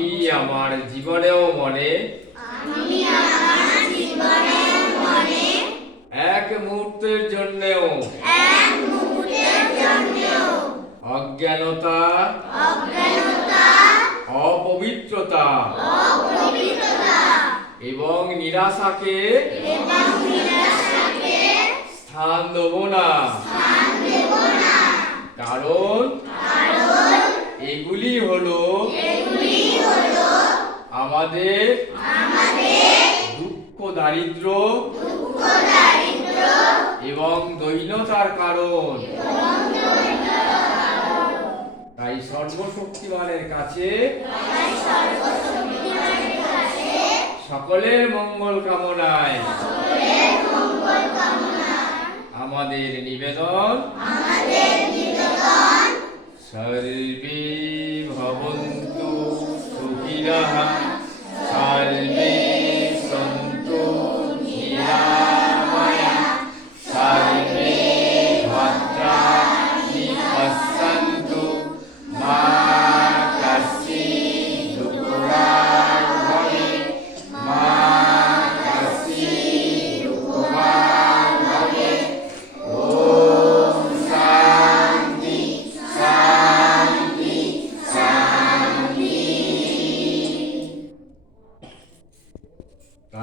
আমি আমার জীবনেও মনে এক মুহূর্তের জন্যেও অজ্ঞানতা অপবিত্রতা এবং নিরাশাকে স্থান দেব না, কারণ এগুলি হলো আমাদের দুঃখ দারিদ্র এবং দৈন্যতার কারণ। তাই সর্বশক্তিমানের কাছে সকলের মঙ্গল কামনায় আমাদের নিবেদন, সর্বে ভবন্তু সুখিনঃ, সর্বে